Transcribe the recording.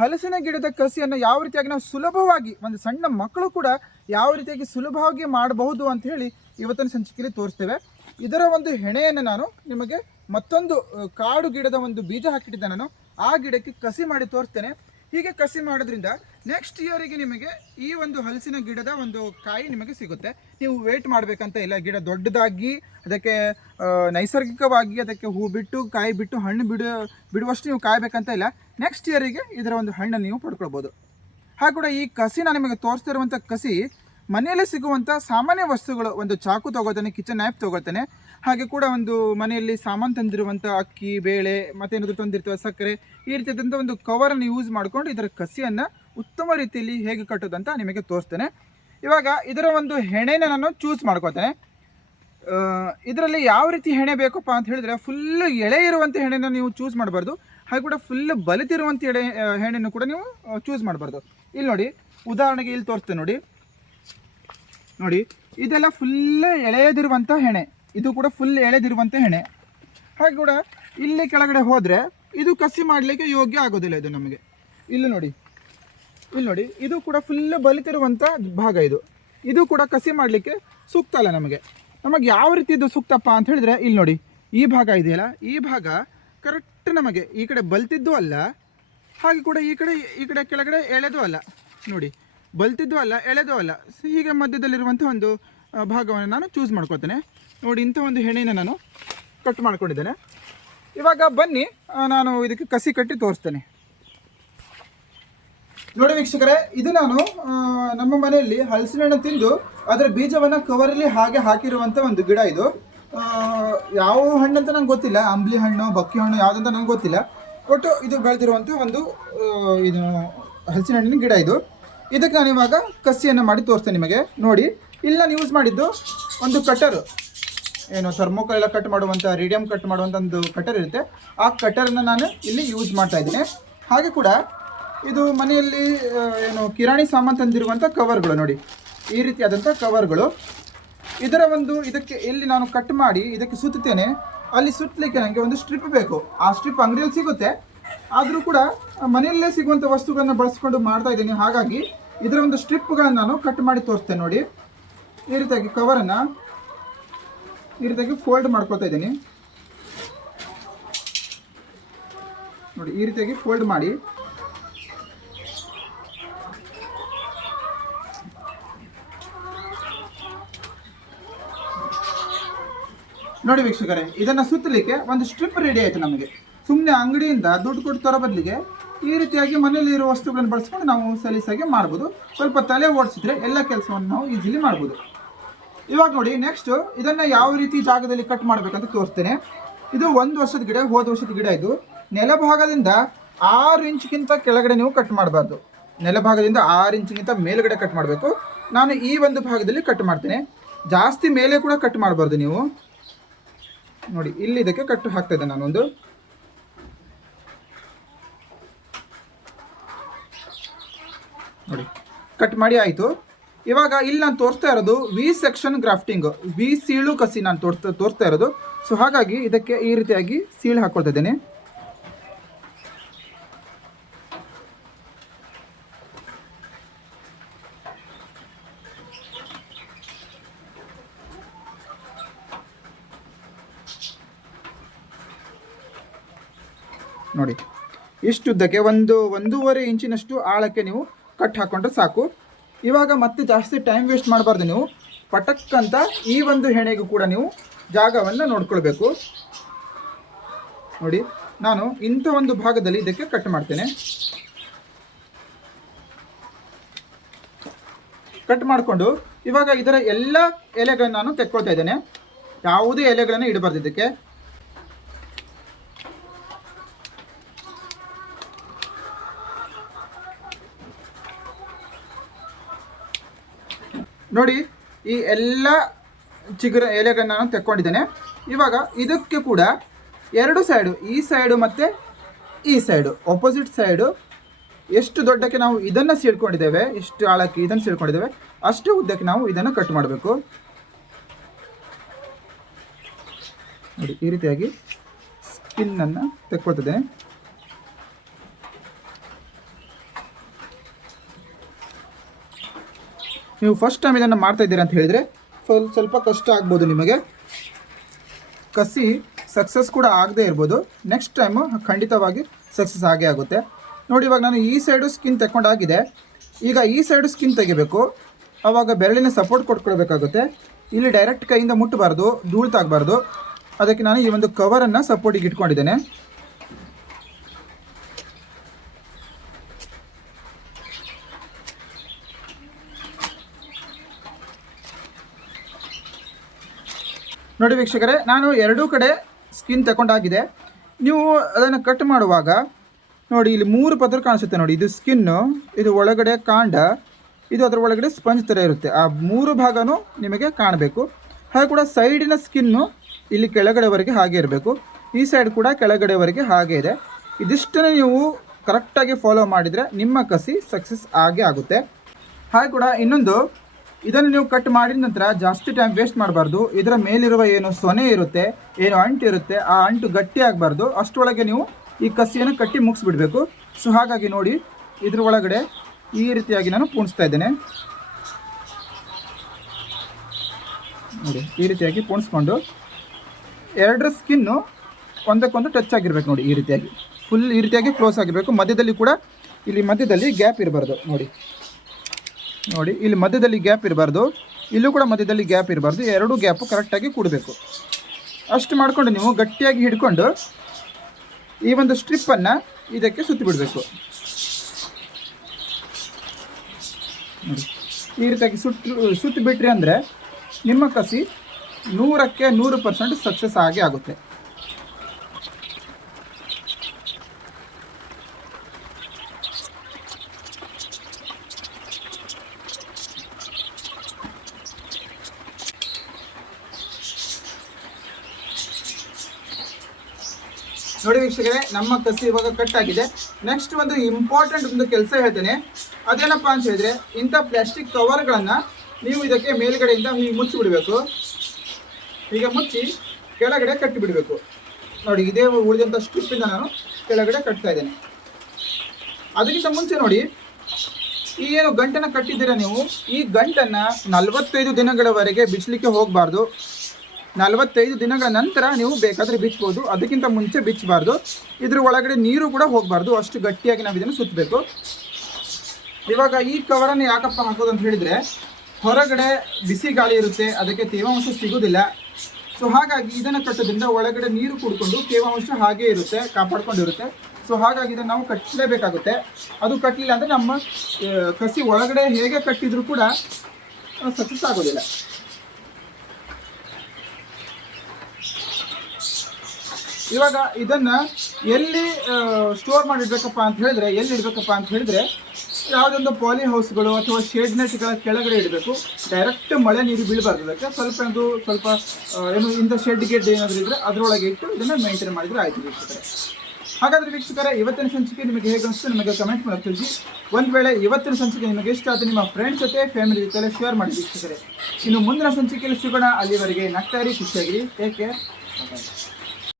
ಹಲಸಿನ ಗಿಡದ ಕಸಿಯನ್ನು ಯಾವ ರೀತಿಯಾಗಿ ನಾವು ಸುಲಭವಾಗಿ, ಒಂದು ಸಣ್ಣ ಮಕ್ಕಳು ಕೂಡ ಯಾವ ರೀತಿಯಾಗಿ ಸುಲಭವಾಗಿ ಮಾಡಬಹುದು ಅಂತ ಹೇಳಿ ಇವತ್ತಿನ ಸಂಚಿಕೆಯಲ್ಲಿ ತೋರಿಸ್ತೇವೆ. ಇದರ ಒಂದು ಹೆಣೆಯನ್ನು ನಾನು ನಿಮಗೆ ಮತ್ತೊಂದು ಕಾಡು ಗಿಡದ ಒಂದು ಬೀಜ ಹಾಕಿಟ್ಟಿದ್ದೆ ನಾನು. ಆ ಗಿಡಕ್ಕೆ ಕಸಿ ಮಾಡಿ ತೋರಿಸ್ತೇನೆ. ಹೀಗೆ ಕಸಿ ಮಾಡೋದ್ರಿಂದ ನೆಕ್ಸ್ಟ್ ಇಯರಿಗೆ ನಿಮಗೆ ಈ ಒಂದು ಹಲಸಿನ ಗಿಡದ ಒಂದು ಕಾಯಿ ನಿಮಗೆ ಸಿಗುತ್ತೆ. ನೀವು ವೇಟ್ ಮಾಡಬೇಕಂತ ಇಲ್ಲ, ಗಿಡ ದೊಡ್ಡದಾಗಿ, ಅದಕ್ಕೆ ನೈಸರ್ಗಿಕವಾಗಿ ಅದಕ್ಕೆ ಹೂ ಬಿಟ್ಟು, ಕಾಯಿ ಬಿಟ್ಟು, ಹಣ್ಣು ಬಿಡು, ಬಿಡುವಷ್ಟು ನೀವು ಕಾಯಬೇಕಂತ ಇಲ್ಲ. ನೆಕ್ಸ್ಟ್ ಇಯರಿಗೆ ಇದರ ಒಂದು ಹಣ್ಣನ್ನು ನೀವು ಪಡ್ಕೊಳ್ಬೋದು. ಹಾಗೆ ಕೂಡ ಈ ಕಸಿ ನಾನು ನಿಮಗೆ ತೋರಿಸ್ತಿರುವಂಥ ಕಸಿ, ಮನೆಯಲ್ಲೇ ಸಿಗುವಂಥ ಸಾಮಾನ್ಯ ವಸ್ತುಗಳು, ಒಂದು ಚಾಕು ತೊಗೋತಾನೆ ಕಿಚನ್ ನೈಫ್ ತೊಗೋತಾನೆ, ಹಾಗೆ ಕೂಡ ಒಂದು ಮನೆಯಲ್ಲಿ ಸಾಮಾನು ತಂದಿರುವಂಥ ಅಕ್ಕಿ, ಬೇಳೆ ಮತ್ತೇನಾದರೂ ತಂದಿರ್ತವೆ ಸಕ್ಕರೆ, ಈ ರೀತಿಯಾದಂಥ ಒಂದು ಕವರನ್ನು ಯೂಸ್ ಮಾಡಿಕೊಂಡು ಇದರ ಕಸಿಯನ್ನು ಉತ್ತಮ ರೀತಿಯಲ್ಲಿ ಹೇಗೆ ಕಟ್ಟೋದಂತ ನಿಮಗೆ ತೋರಿಸ್ತೇನೆ. ಇವಾಗ ಇದರ ಒಂದು ಹೆಣೆನ ನಾನು ಚೂಸ್ ಮಾಡ್ಕೋತೇನೆ ಇದರಲ್ಲಿ ಯಾವ ರೀತಿ ಹೆಣೆ ಬೇಕಪ್ಪ ಅಂತ ಹೇಳಿದ್ರೆ ಫುಲ್ ಎಳೆ ಇರುವಂಥ ಹೆಣೆನ ನೀವು ಚೂಸ್ ಮಾಡಬಾರ್ದು. ಹಾಗೆ ಕೂಡ ಫುಲ್ ಬಲಿತಿರುವಂಥ ಎಡೆ ಹೆಣ್ಣನ್ನು ಕೂಡ ನೀವು ಚೂಸ್ ಮಾಡಬಾರ್ದು. ಇಲ್ಲಿ ನೋಡಿ, ಉದಾಹರಣೆಗೆ ಇಲ್ಲಿ ತೋರಿಸ್ತೇನೆ ನೋಡಿ. ನೋಡಿ, ಇದೆಲ್ಲ ಫುಲ್ ಎಳೆಯದಿರುವಂಥ ಹೆಣೆ. ಇದು ಕೂಡ ಫುಲ್ ಎಳೆದಿರುವಂಥ ಹೆಣೆ. ಹಾಗೆ ಕೂಡ ಇಲ್ಲಿ ಕೆಳಗಡೆ ಹೋದರೆ ಇದು ಕಸಿ ಮಾಡಲಿಕ್ಕೆ ಯೋಗ್ಯ ಆಗೋದಿಲ್ಲ ಇದು ನಮಗೆ. ಇಲ್ಲಿ ನೋಡಿ ಇಲ್ಲಿ ನೋಡಿ, ಇದು ಕೂಡ ಫುಲ್ ಬಲಿತಿರುವಂಥ ಭಾಗ ಇದು. ಇದು ಕೂಡ ಕಸಿ ಮಾಡಲಿಕ್ಕೆ ಸೂಕ್ತ ಅಲ್ಲ ನಮಗೆ. ನಮಗೆ ಯಾವ ರೀತಿ ಇದು ಸೂಕ್ತಪ್ಪ ಅಂತ ಹೇಳಿದ್ರೆ, ಇಲ್ಲಿ ನೋಡಿ, ಈ ಭಾಗ ಇದೆಯಲ್ಲ, ಈ ಭಾಗ ಕರೆಕ್ಟ್ ನಮಗೆ ಈ ಕಡೆ ಬಲ್ತಿದ್ದು ಅಲ್ಲ, ಹಾಗೆ ಕೂಡ ಈ ಕಡೆ ಈ ಕಡೆ ಕೆಳಗಡೆ ಎಳೆದು ಅಲ್ಲ. ನೋಡಿ, ಬಲ್ತಿದ್ದು ಅಲ್ಲ, ಎಳೆದು ಅಲ್ಲ. ಹೀಗೆ ಮಧ್ಯದಲ್ಲಿರುವಂಥ ಒಂದು ಭಾಗವನ್ನು ನಾನು ಚೂಸ್ ಮಾಡ್ಕೋತೇನೆ ನೋಡಿ, ಇಂಥ ಒಂದು ಹೆಣೆಯನ್ನು ನಾನು ಕಟ್ ಮಾಡ್ಕೊಂಡಿದ್ದೇನೆ. ಇವಾಗ ಬನ್ನಿ ನಾನು ಇದಕ್ಕೆ ಕಸಿ ಕಟ್ಟಿ ತೋರಿಸ್ತೇನೆ. ನೋಡಿ ವೀಕ್ಷಕರೇ, ಇದು ನಾನು ನಮ್ಮ ಮನೆಯಲ್ಲಿ ಹಲಸಿನ ಹಣ್ಣು ತಿಂದು, ಅದರ ಬೀಜವನ್ನು ಕವರಲ್ಲಿ ಹಾಗೆ ಹಾಕಿರುವಂಥ ಒಂದು ಗಿಡ ಇದು. ಯಾವ ಹಣ್ಣು ಅಂತ ನಂಗೆ ಗೊತ್ತಿಲ್ಲ. ಅಂಬ್ಲಿ ಹಣ್ಣು, ಬಕ್ಕಿ ಹಣ್ಣು ಯಾವುದಂತ ನಂಗೆ ಗೊತ್ತಿಲ್ಲ. ಒಟ್ಟು ಇದು ಬೆಳೆದಿರುವಂಥ ಒಂದು ಇದು ಹಲಸಿನ ಹಣ್ಣಿನ ಗಿಡ ಇದು. ಇದಕ್ಕೆ ನಾನು ಇವಾಗ ಕಸಿಯನ್ನು ಮಾಡಿ ತೋರಿಸ್ತೇನೆ ನಿಮಗೆ. ನೋಡಿ, ಇಲ್ಲಿ ನಾನು ಯೂಸ್ ಮಾಡಿದ್ದು ಒಂದು ಕಟರ್ ಏನು ಥರ್ಮೋಕಲ್ ಎಲ್ಲ ಕಟ್ ಮಾಡುವಂಥ ರೇಡಿಯಂ ಕಟ್ ಮಾಡುವಂಥ ಒಂದು ಕಟರ್ ಇರುತ್ತೆ. ಆ ಕಟರನ್ನು ನಾನು ಇಲ್ಲಿ ಯೂಸ್ ಮಾಡ್ತಾ ಇದ್ದೀನಿ. ಹಾಗೆ ಕೂಡ ಇದು ಮನೆಯಲ್ಲಿ ಏನು ಕಿರಾಣಿ ಸಾಮಾನು ತಂದಿರುವಂಥ ಕವರ್ಗಳು ನೋಡಿ. ಈ ರೀತಿಯಾದಂಥ ಕವರ್ಗಳು ಇದರ ಒಂದು ಇದಕ್ಕೆ ಎಲ್ಲಿ ನಾನು ಕಟ್ ಮಾಡಿ ಇದಕ್ಕೆ ಸುತ್ತುತ್ತೇನೆ, ಅಲ್ಲಿ ಸುತ್ತಲಿಕ್ಕೆ ನನಗೆ ಒಂದು ಸ್ಟ್ರಿಪ್ ಬೇಕು. ಆ ಸ್ಟ್ರಿಪ್ ಅಂಗಡಿಯಲ್ಲಿ ಸಿಗುತ್ತೆ. ಆದರೂ ಕೂಡ ಮನೆಯಲ್ಲೇ ಸಿಗುವಂಥ ವಸ್ತುಗಳನ್ನು ಬಳಸ್ಕೊಂಡು ಮಾಡ್ತಾ ಇದ್ದೀನಿ. ಹಾಗಾಗಿ ಇದರ ಒಂದು ಸ್ಟ್ರಿಪ್ಗಳನ್ನು ನಾನು ಕಟ್ ಮಾಡಿ ತೋರಿಸ್ತೇನೆ ನೋಡಿ. ಈ ರೀತಿಯಾಗಿ ಕವರನ್ನು ಈ ರೀತಿಯಾಗಿ ಫೋಲ್ಡ್ ಮಾಡ್ಕೊತಾ ಇದ್ದೀನಿ. ನೋಡಿ, ಈ ರೀತಿಯಾಗಿ ಫೋಲ್ಡ್ ಮಾಡಿ ನೋಡಿ ವೀಕ್ಷಕರೇ, ಇದನ್ನು ಸುತ್ತಲಿಕ್ಕೆ ಒಂದು ಸ್ಟ್ರಿಪ್ ರೆಡಿ ಆಯಿತು ನಮಗೆ. ಸುಮ್ಮನೆ ಅಂಗಡಿಯಿಂದ ದುಡ್ಡು ಕೊಟ್ಟು ತರೋ ಬದಲಿಗೆ ಈ ರೀತಿಯಾಗಿ ಮನೆಯಲ್ಲಿ ಇರೋ ವಸ್ತುಗಳನ್ನು ಬಳಸ್ಕೊಂಡು ನಾವು ಸಲೀಸಾಗಿ ಮಾಡ್ಬೋದು. ಸ್ವಲ್ಪ ತಲೆ ಓಡಿಸಿದ್ರೆ ಎಲ್ಲ ಕೆಲಸವನ್ನು ನಾವು ಈಸಿಲಿ ಮಾಡ್ಬೋದು. ಇವಾಗ ನೋಡಿ ನೆಕ್ಸ್ಟ್ ಇದನ್ನು ಯಾವ ರೀತಿ ಜಾಗದಲ್ಲಿ ಕಟ್ ಮಾಡಬೇಕಂತ ತೋರಿಸ್ತೇನೆ. ಇದು ಒಂದು ವರ್ಷದ ಗಿಡ, ಹೋದ ವರ್ಷದ ಗಿಡ ಇದು. ನೆಲಭಾಗದಿಂದ ಆರು ಇಂಚ್ಗಿಂತ ಕೆಳಗಡೆ ನೀವು ಕಟ್ ಮಾಡಬಾರ್ದು. ನೆಲಭಾಗದಿಂದ ಆರು ಇಂಚ್ಗಿಂತ ಮೇಲುಗಡೆ ಕಟ್ ಮಾಡಬೇಕು. ನಾನು ಈ ಒಂದು ಭಾಗದಲ್ಲಿ ಕಟ್ ಮಾಡ್ತೇನೆ. ಜಾಸ್ತಿ ಮೇಲೆ ಕೂಡ ಕಟ್ ಮಾಡಬಾರ್ದು ನೀವು. ನೋಡಿ, ಇಲ್ಲಿ ಇದಕ್ಕೆ ಕಟ್ಟು ಹಾಕ್ತಾ ಇದ್ದೆ ನಾನೊಂದು. ನೋಡಿ, ಕಟ್ ಮಾಡಿ ಆಯಿತು. ಇವಾಗ ಇಲ್ಲಿ ನಾನು ತೋರಿಸ್ತಾ ಇರೋದು ವಿ ಸೆಕ್ಷನ್ ಗ್ರಾಫ್ಟಿಂಗ್ ವಿ ಸೀಳು ಕಸಿ ನಾನು ತೋರಿಸ್ತಾ ತೋರಿಸ್ತಾ ಇರೋದು. ಸೊ ಹಾಗಾಗಿ ಇದಕ್ಕೆ ಈ ರೀತಿಯಾಗಿ ಸೀಳು ಹಾಕ್ಕೊಳ್ತಾ ಇದ್ದೇನೆ. ನೋಡಿ. ಇಷ್ಟು ಉದ್ದಕ್ಕೆ ಒಂದು, ಒಂದೂವರೆ ಇಂಚಿನಷ್ಟು ಆಳಕ್ಕೆ ನೀವು ಕಟ್ ಹಾಕೊಂಡ್ರೆ ಸಾಕು. ಇವಾಗ ಮತ್ತೆ ಜಾಸ್ತಿ ಟೈಮ್ ವೇಸ್ಟ್ ಮಾಡಬಾರ್ದು ನೀವು. ಪಟಕ್ಕಂತ ಈ ಒಂದು ಹೆಣೆಗೂ ಕೂಡ ನೀವು ಜಾಗವನ್ನು ನೋಡ್ಕೊಳ್ಬೇಕು. ನೋಡಿ, ನಾನು ಇಂಥ ಒಂದು ಭಾಗದಲ್ಲಿ ಇದಕ್ಕೆ ಕಟ್ ಮಾಡ್ತೇನೆ. ಕಟ್ ಮಾಡಿಕೊಂಡು ಇವಾಗ ಇದರ ಎಲ್ಲ ಎಲೆಗಳನ್ನು ನಾನು ತೆಕ್ಕೊಳ್ತಾ ಇದ್ದೇನೆ. ಯಾವುದೇ ಎಲೆಗಳನ್ನು ಇಡಬಾರ್ದು ಇದಕ್ಕೆ. ನೋಡಿ, ಈ ಎಲ್ಲ ಚಿಗುರ ಎಲೆಗಳನ್ನ ನಾನು ತೆಕ್ಕೊಂಡಿದ್ದೇನೆ. ಇವಾಗ ಇದಕ್ಕೆ ಕೂಡ ಎರಡು ಸೈಡು ಈ ಸೈಡು ಮತ್ತು ಈ ಸೈಡು ಆಪೋಸಿಟ್ ಸೈಡು ಎಷ್ಟು ದೊಡ್ಡಕ್ಕೆ ನಾವು ಇದನ್ನು ಸೀಳ್ಕೊಂಡಿದ್ದೇವೆ, ಇಷ್ಟು ಆಳಕ್ಕೆ ಇದನ್ನು ಸೀಳ್ಕೊಂಡಿದ್ದೇವೆ, ಅಷ್ಟು ಉದ್ದಕ್ಕೆ ನಾವು ಇದನ್ನು ಕಟ್ ಮಾಡಬೇಕು. ನೋಡಿ, ಈ ರೀತಿಯಾಗಿ ಸ್ಕಿನ್ನನ್ನು ತೆಕ್ಕೊಳ್ತಿದ್ದೇನೆ. ನೀವು ಫಸ್ಟ್ ಟೈಮ್ ಇದನ್ನು ಮಾಡ್ತಾ ಇದ್ದೀರಾ ಅಂತ ಹೇಳಿದರೆ ಸ್ವಲ್ಪ ಕಷ್ಟ ಆಗ್ಬೋದು ನಿಮಗೆ. ಕಸಿ ಸಕ್ಸಸ್ ಕೂಡ ಆಗದೇ ಇರ್ಬೋದು. ನೆಕ್ಸ್ಟ್ ಟೈಮು ಖಂಡಿತವಾಗಿ ಸಕ್ಸಸ್ ಆಗೇ ಆಗುತ್ತೆ. ನೋಡಿ, ಇವಾಗ ನಾನು ಈ ಸೈಡು ಸ್ಕಿನ್ ತಗೊಂಡಾಗಿದೆ ಈಗ ಈ ಸೈಡು ಸ್ಕಿನ್ ತೆಗಿಬೇಕು. ಆವಾಗ ಬೆರಳಿನ ಸಪೋರ್ಟ್ ಕೊಟ್ಕೊಳ್ಬೇಕಾಗುತ್ತೆ. ಇಲ್ಲಿ ಡೈರೆಕ್ಟ್ ಕೈಯಿಂದ ಮುಟ್ಟಬಾರ್ದು ಧೂಳ್ತಾಗಬಾರ್ದು. ಅದಕ್ಕೆ ನಾನು ಈ ಒಂದು ಕವರನ್ನು ಸಪೋರ್ಟಿಗೆ ಇಟ್ಕೊಂಡಿದ್ದೇನೆ. ನೋಡಿ ವೀಕ್ಷಕರೇ, ನಾನು ಎರಡೂ ಕಡೆ ಸ್ಕಿನ್ ತಗೊಂಡಾಗಿದೆ. ನೀವು ಅದನ್ನು ಕಟ್ ಮಾಡುವಾಗ, ನೋಡಿ ಇಲ್ಲಿ ಮೂರು ಪದರು ಕಾಣಿಸುತ್ತೆ ನೋಡಿ, ಇದು ಸ್ಕಿನ್ನು ಇದು ಒಳಗಡೆ ಕಾಂಡ, ಇದು ಅದರ ಒಳಗಡೆ ಸ್ಪಂಜ್ ಥರ ಇರುತ್ತೆ. ಆ ಮೂರು ಭಾಗನೂ ನಿಮಗೆ ಕಾಣಬೇಕು. ಹಾಗೆ ಕೂಡ ಸೈಡಿನ ಸ್ಕಿನ್ನು ಇಲ್ಲಿ ಕೆಳಗಡೆವರೆಗೆ ಹಾಗೆ ಇರಬೇಕು. ಈ ಸೈಡ್ ಕೂಡ ಕೆಳಗಡೆವರೆಗೆ ಹಾಗೆ ಇದೆ. ಇದಿಷ್ಟನ್ನು ನೀವು ಕರೆಕ್ಟಾಗಿ ಫಾಲೋ ಮಾಡಿದರೆ ನಿಮ್ಮ ಕಸಿ ಸಕ್ಸಸ್ ಆಗೇ ಆಗುತ್ತೆ. ಹಾಗೆ ಕೂಡ ಇನ್ನೊಂದು ಇದನ್ನು ನೀವು ಕಟ್ ಮಾಡಿದ ನಂತರ ಜಾಸ್ತಿ ಟೈಮ್ ವೇಸ್ಟ್ ಮಾಡಬಾರ್ದು. ಇದರ ಮೇಲಿರುವ ಏನು ಸೊನೆ ಇರುತ್ತೆ, ಏನು ಅಂಟು ಇರುತ್ತೆ, ಆ ಅಂಟು ಗಟ್ಟಿ ಆಗಬಾರ್ದು. ಅಷ್ಟರೊಳಗೆ ನೀವು ಈ ಕಸಿಯನ್ನು ಕಟ್ಟಿ ಮುಗಿಸ್ಬಿಡ್ಬೇಕು. ಸೊ ಹಾಗಾಗಿ ನೋಡಿ, ಇದ್ರ ಒಳಗಡೆ ಈ ರೀತಿಯಾಗಿ ನಾನು ಪೂಣಿಸ್ತಾ ಇದ್ದೇನೆ. ನೋಡಿ, ಈ ರೀತಿಯಾಗಿ ಪೂಣಿಸ್ಕೊಂಡು ಎರಡರ ಸ್ಕಿನ್ನು ಒಂದಕ್ಕೊಂದು ಟಚ್ ಆಗಿರ್ಬೇಕು ನೋಡಿ, ಈ ರೀತಿಯಾಗಿ. ಫುಲ್ ಈ ರೀತಿಯಾಗಿ ಕ್ಲೋಸ್ ಆಗಿರಬೇಕು. ಮಧ್ಯದಲ್ಲಿ ಕೂಡ, ಇಲ್ಲಿ ಮಧ್ಯದಲ್ಲಿ ಗ್ಯಾಪ್ ಇರಬಾರ್ದು. ನೋಡಿ. ನೋಡಿ, ಇಲ್ಲಿ ಮಧ್ಯದಲ್ಲಿ ಗ್ಯಾಪ್ ಇರಬಾರ್ದು. ಇಲ್ಲೂ ಕೂಡ ಮಧ್ಯದಲ್ಲಿ ಗ್ಯಾಪ್ ಇರಬಾರ್ದು. ಎರಡು ಗ್ಯಾಪು ಕರೆಕ್ಟಾಗಿ ಕೂಡಬೇಕು. ಅಷ್ಟು ಮಾಡಿಕೊಂಡು ನೀವು ಗಟ್ಟಿಯಾಗಿ ಹಿಡ್ಕೊಂಡು ಈ ಒಂದು ಸ್ಟ್ರಿಪ್ಪನ್ನು ಇದಕ್ಕೆ ಸುತ್ತಿ ಬಿಡಬೇಕು. ಈ ರೀತಿಯಾಗಿ ಸುಟ್ಟು ಸುತ್ತಿ ಬಿಟ್ರಿ ಅಂದರೆ ನಿಮ್ಮ ಕಸಿ ನೂರಕ್ಕೆ ನೂರು ಪರ್ಸೆಂಟ್ ಸಕ್ಸಸ್ ಆಗಿ ಆಗುತ್ತೆ. ನೋಡಿ ವೀಕ್ಷಕರೇ, ನಮ್ಮ ಕಸಿ ಇವಾಗ ಕಟ್ ಆಗಿದೆ. ನೆಕ್ಸ್ಟ್ ಒಂದು ಇಂಪಾರ್ಟೆಂಟ್ ಒಂದು ಕೆಲಸ ಹೇಳ್ತೇನೆ. ಅದೇನಪ್ಪ ಅಂತ ಹೇಳಿದ್ರೆ, ಇಂಥ ಪ್ಲಾಸ್ಟಿಕ್ ಕವರ್ಗಳನ್ನು ನೀವು ಇದಕ್ಕೆ ಮೇಲ್ಗಡೆಯಿಂದ ಹೀಗೆ ಮುಚ್ಚಿ ಬಿಡಬೇಕು. ಈಗ ಮುಚ್ಚಿ ಕೆಳಗಡೆ ಕಟ್ಟಿಬಿಡಬೇಕು ನೋಡಿ, ಇದೇ ಉಳಿದಂಥ ಸ್ಟ್ರಿಪ್ಪಿಂದ ನಾನು ಕೆಳಗಡೆ ಕಟ್ತಾ ಇದ್ದೇನೆ. ಅದಕ್ಕಿಂತ ಮುಂಚೆ ನೋಡಿ, ಈ ಏನು ಗಂಟನ್ನು ಕಟ್ಟಿದ್ದೀರಾ ನೀವು? ಈ ಗಂಟನ್ನು ನಲವತ್ತೈದು ದಿನಗಳವರೆಗೆ ಬಿಚ್ಚಲಿಕ್ಕೆ ಹೋಗಬಾರ್ದು. ನಲವತ್ತೈದು ದಿನಗಳ ನಂತರ ನೀವು ಬೇಕಾದರೆ ಬಿಚ್ಚಬಹುದು ಅದಕ್ಕಿಂತ ಮುಂಚೆ ಬಿಚ್ಚಬಾರ್ದು ಇದ್ರ ಒಳಗಡೆ ನೀರು ಕೂಡ ಹೋಗಬಾರ್ದು. ಅಷ್ಟು ಗಟ್ಟಿಯಾಗಿ ನಾವು ಇದನ್ನು ಸುತ್ತಬೇಕು ಇವಾಗ ಈ ಕವರನ್ನು ಯಾಕಪ್ಪ ಹಾಕೋದು ಅಂತ ಹೇಳಿದರೆ, ಹೊರಗಡೆ ಬಿಸಿ ಗಾಳಿ ಇರುತ್ತೆ. ಅದಕ್ಕೆ ತೇವಾಂಶ ಸಿಗೋದಿಲ್ಲ. ಸೊ ಹಾಗಾಗಿ ಇದನ್ನು ಕಟ್ಟೋದ್ರಿಂದ ಒಳಗಡೆ ನೀರು ಕುಡ್ಕೊಂಡು ತೇವಾಂಶ ಹಾಗೇ ಇರುತ್ತೆ, ಕಾಪಾಡ್ಕೊಂಡಿರುತ್ತೆ. ಸೊ ಹಾಗಾಗಿ ಇದನ್ನು ನಾವು ಕಟ್ಟಲೇಬೇಕಾಗುತ್ತೆ. ಅದು ಕಟ್ಟಲಿಲ್ಲ ಅಂದರೆ ನಮ್ಮ ಕಸಿ ಒಳಗಡೆ ಹೇಗೆ ಕಟ್ಟಿದರೂ ಕೂಡ ಸಕ್ಸಸ್ ಆಗೋದಿಲ್ಲ. ಇವಾಗ ಇದನ್ನ ಎಲ್ಲಿ ಸ್ಟೋರ್ ಮಾಡಿಡ್ಬೇಕಪ್ಪ ಅಂತ ಹೇಳಿದ್ರೆ, ಎಲ್ಲಿ ಇಡಬೇಕಪ್ಪ ಅಂತ ಹೇಳಿದ್ರೆ, ಯಾವುದೊಂದು ಪಾಲಿ ಹೌಸ್ಗಳು ಅಥವಾ ಶೇಡ್ ನೆಟ್ಗಳ ಕೆಳಗಡೆ ಇಡಬೇಕು. ಡೈರೆಕ್ಟ್ ಮಳೆ ನೀರು ಬೀಳಬಾರ್ದು ಅದಕ್ಕೆ. ಸ್ವಲ್ಪ ಒಂದು, ಸ್ವಲ್ಪ ಏನು ಇಂಥ ಶೆಡ್ ಗೆಡ್ ಏನಾದರೂ ಇದ್ರೆ ಅದರೊಳಗೆ ಇಟ್ಟು ಇದನ್ನು ಮೇಂಟೈನ್ ಮಾಡಿದರೆ ಆಯ್ತು ವೀಕ್ಷಕರೇ. ಹಾಗಾದ್ರೆ ವೀಕ್ಷಕರೇ, ಇವತ್ತಿನ ಸಂಚಿಕೆ ನಿಮಗೆ ಹೇಗೆ ಅನಿಸ್ತು ನಿಮಗೆ ಕಮೆಂಟ್ ಮಾಡಿ ತಿಳಿಸಿ. ಒಂದು ವೇಳೆ ಇವತ್ತಿನ ಸಂಚಿಕೆ ನಿಮಗೆ ಇಷ್ಟ ಆದ್ರೆ ನಿಮ್ಮ ಫ್ರೆಂಡ್ಸ್ ಜೊತೆ ಫ್ಯಾಮಿಲಿ ಜೊತೆ ಶೇರ್ ಮಾಡಿ ವೀಕ್ಷಕರೇ. ಇನ್ನು ಮುಂದಿನ ಸಂಚಿಕೆಯಲ್ಲಿ ಸಿಗೋಣ. ಅಲ್ಲಿವರೆಗೆ ನಗ್ತಾ ಇರಿ, ಖುಷಿಯಾಗಿರಿ. Take care